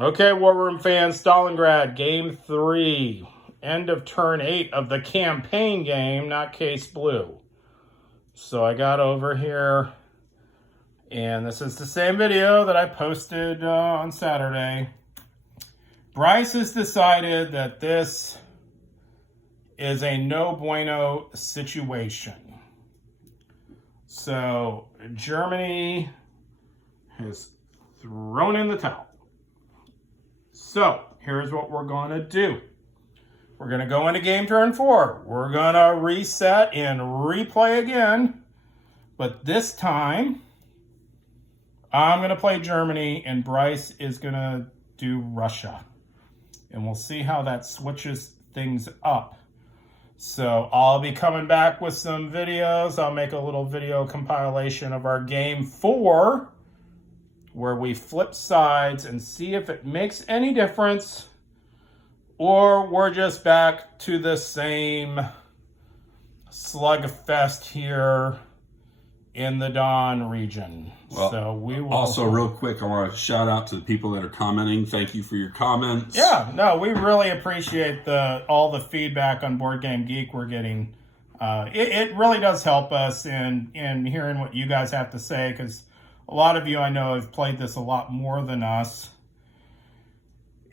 Okay, War Room fans, Stalingrad, Game 3. End of turn 8 of the campaign game, not Case Blue. So I got over here, and this is the same video that I posted on Saturday. Bryce has decided that this is a no bueno situation. So Germany has thrown in the towel. So here's what we're going to do. We're going to go into game turn 4. We're going to reset and replay again. But this time, I'm going to play Germany and Bryce is going to do Russia. And we'll see how that switches things up. So I'll be coming back with some videos. I'll make a little video compilation of our game 4, where we flip sides and see if it makes any difference, or we're just back to the same slugfest here in the Don region. Well, so we will also, real quick, I want to shout out to the people that are commenting. Thank you for your comments. Yeah, no, we really appreciate all the feedback on Board Game Geek we're getting. It really does help us in hearing what you guys have to say, because a lot of you I know have played this a lot more than us.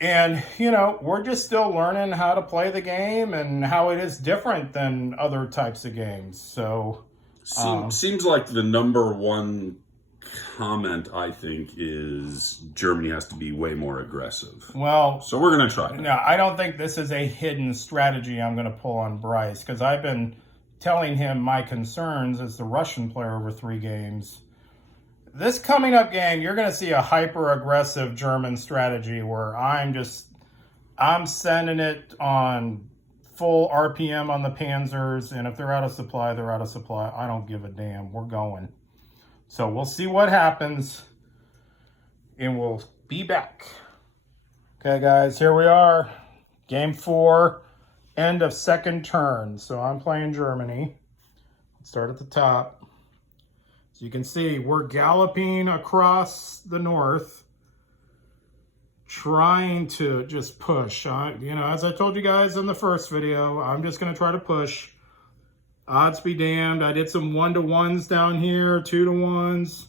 And, you know, we're just still learning how to play the game and how it is different than other types of games. So seems like the number one comment, I think, is Germany has to be way more aggressive. Well, so we're going to try. No, I don't think this is a hidden strategy I'm going to pull on Bryce, because I've been telling him my concerns as the Russian player over 3 games. This coming up game, you're going to see a hyper-aggressive German strategy where I'm sending it on full RPM on the Panzers, and if they're out of supply, they're out of supply. I don't give a damn. We're going. So we'll see what happens, and we'll be back. Okay, guys, here we are. Game 4, end of second turn. So I'm playing Germany. Let's start at the top. So you can see we're galloping across the north, trying to just push. As I told you guys in the first video, I'm just going to try to push. Odds be damned. I did some 1-to-1s down here, 2-to-1s.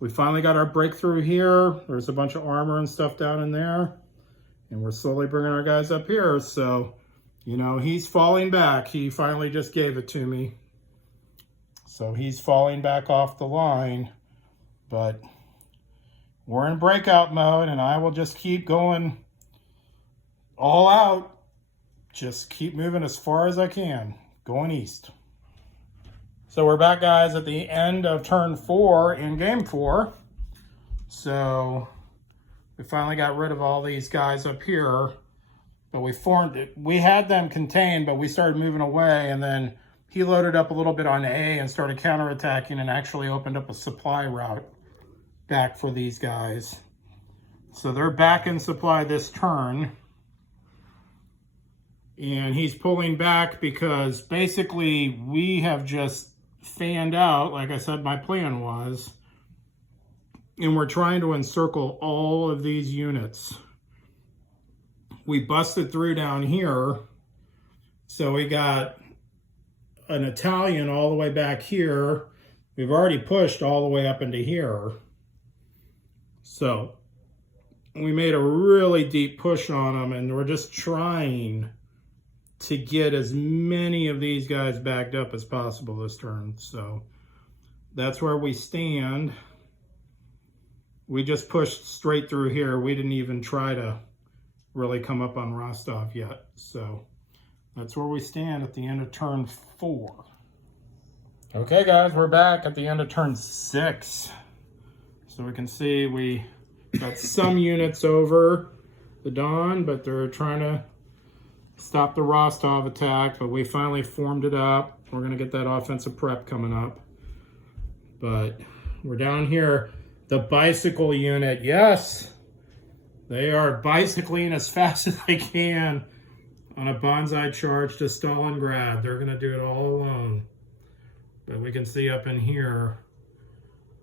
We finally got our breakthrough here. There's a bunch of armor and stuff down in there. And we're slowly bringing our guys up here. So, he's falling back. He finally just gave it to me. So he's falling back off the line, but we're in breakout mode, and I will just keep going all out. Just keep moving as far as I can, going east. So we're back, guys, at the end of turn 4 in game 4. So we finally got rid of all these guys up here, but we had them contained, but we started moving away, and then he loaded up a little bit on A and started counterattacking and actually opened up a supply route back for these guys. So they're back in supply this turn. And he's pulling back because basically we have just fanned out, like I said my plan was. And we're trying to encircle all of these units. We busted through down here. So we got an Italian all the way back here. We've already pushed all the way up into here. So we made a really deep push on them, and we're just trying to get as many of these guys backed up as possible this turn. So that's where we stand. We just pushed straight through here. We didn't even try to really come up on Rostov yet. So that's where we stand at the end of turn 4. Okay, guys, we're back at the end of turn 6. So we can see we got some units over the Don, but they're trying to stop the Rostov attack, but we finally formed it up. We're going to get that offensive prep coming up. But we're down here. The bicycle unit, yes, they are bicycling as fast as they can on a bonsai charge to Stalingrad. They're going to do it all alone. But we can see up in here,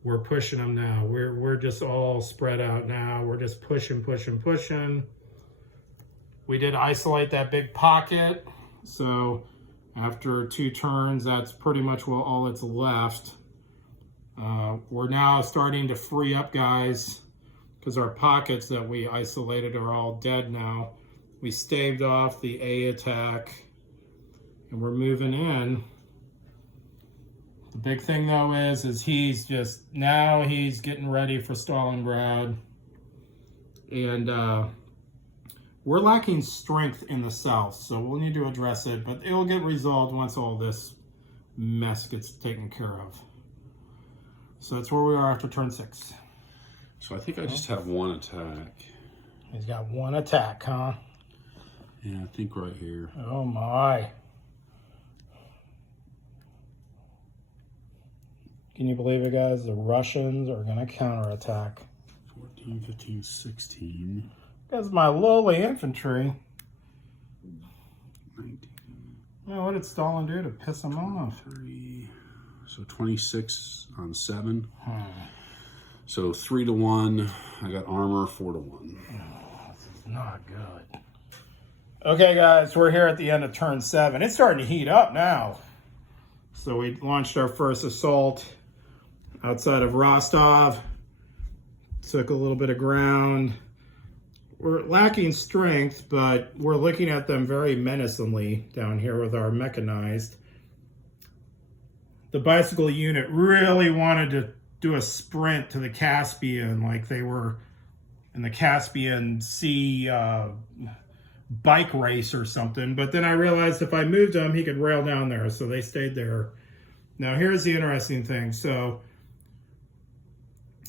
we're pushing them now. We're just all spread out now. We're just pushing. We did isolate that big pocket. So after 2 turns, that's pretty much all that's left. We're now starting to free up guys because our pockets that we isolated are all dead now. We staved off the A attack and we're moving in. The big thing though is he's getting ready for Stalingrad. And we're lacking strength in the south, so we'll need to address it, but it'll get resolved once all this mess gets taken care of. So that's where we are after turn 6. So I think I just have 1 attack. He's got 1 attack, huh? Yeah, I think right here. Oh my. Can you believe it, guys? The Russians are going to counterattack. 14, 15, 16. That's my lowly infantry. 19. Yeah, what did Stalin do to piss him off? 3. So 26 on 7. So 3 to 1. I got armor 4 to 1. Oh, this is not good. Okay, guys, we're here at the end of turn 7. It's starting to heat up now. So we launched our first assault outside of Rostov. Took a little bit of ground. We're lacking strength, but we're looking at them very menacingly down here with our mechanized. The bicycle unit really wanted to do a sprint to the Caspian like they were in the Caspian Sea bike race or something. But then I realized if I moved them, he could rail down there. So they stayed there. Now, here's the interesting thing. So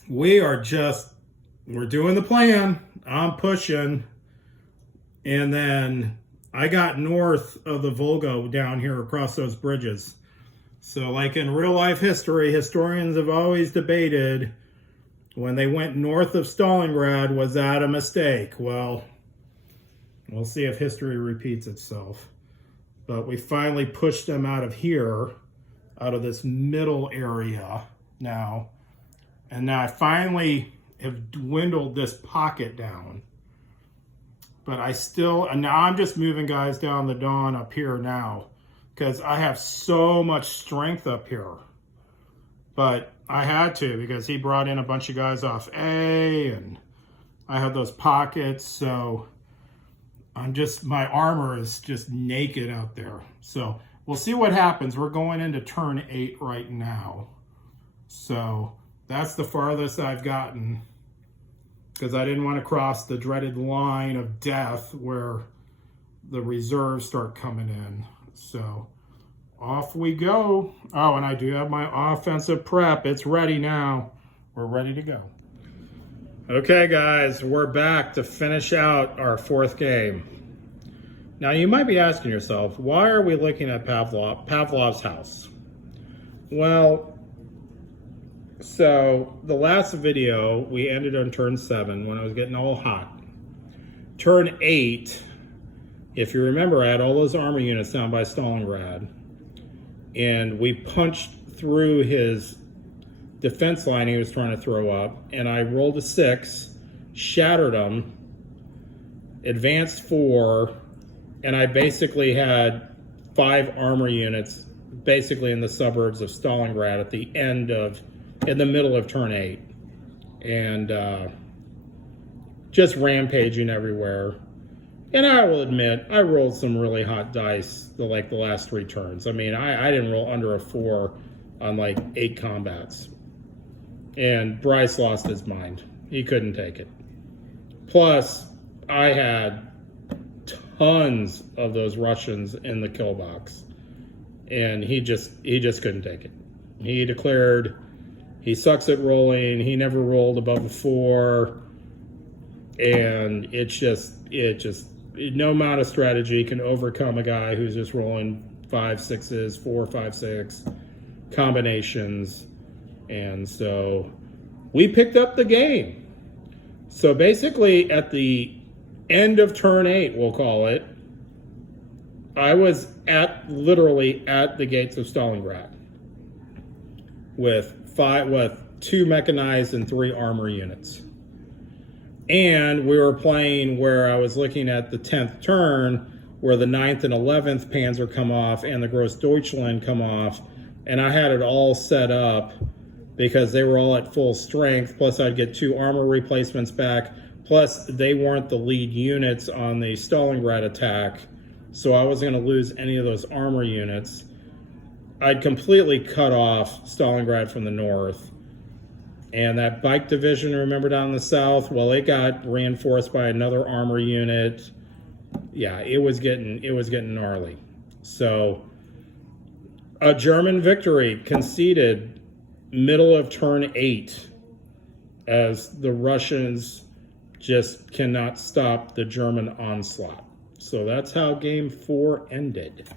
we're doing the plan. I'm pushing. And then I got north of the Volga down here across those bridges. So like in real life history, historians have always debated when they went north of Stalingrad, was that a mistake? Well, we'll see if history repeats itself. But we finally pushed them out of here, out of this middle area now. And now I finally have dwindled this pocket down. But and now I'm just moving guys down the Don up here now because I have so much strength up here. But I had to because he brought in a bunch of guys off A and I have those pockets. So my armor is just naked out there. So we'll see what happens. We're going into turn 8 right now. So that's the farthest I've gotten because I didn't want to cross the dreaded line of death where the reserves start coming in. So off we go. Oh, and I do have my offensive prep. It's ready now. We're ready to go. Okay, guys, we're back to finish out our 4th game. Now, you might be asking yourself, why are we looking at Pavlov's house? Well, so the last video, we ended on turn 7 when it was getting all hot. Turn 8, if you remember, I had all those armor units down by Stalingrad. And we punched through his defense line he was trying to throw up. And I rolled a 6, shattered him, advanced 4, and I basically had 5 armor units basically in the suburbs of Stalingrad in the middle of turn 8. And just rampaging everywhere. And I will admit, I rolled some really hot dice the last 3 turns. I mean, I didn't roll under a 4 on 8 combats. And Bryce lost his mind. He couldn't take it. Plus, I had tons of those Russians in the kill box. And he just couldn't take it. He declared he sucks at rolling. He never rolled above a 4. And no amount of strategy can overcome a guy who's just rolling 5 6s, 4 5 6 combinations. And so we picked up the game. So basically at the end of turn 8, we'll call it, I was literally at the gates of Stalingrad with 2 mechanized and 3 armor units. And we were playing where I was looking at the 10th turn, where the 9th and 11th Panzer come off and the Grossdeutschland come off, and I had it all set up because they were all at full strength, plus I'd get 2 armor replacements back, plus they weren't the lead units on the Stalingrad attack, so I wasn't going to lose any of those armor units. I'd completely cut off Stalingrad from the north. And that bike division, remember, down in the south, well, it got reinforced by another armor unit. Yeah, it was getting gnarly. So a German victory conceded middle of turn 8 as the Russians just cannot stop the German onslaught. So that's how game 4 ended.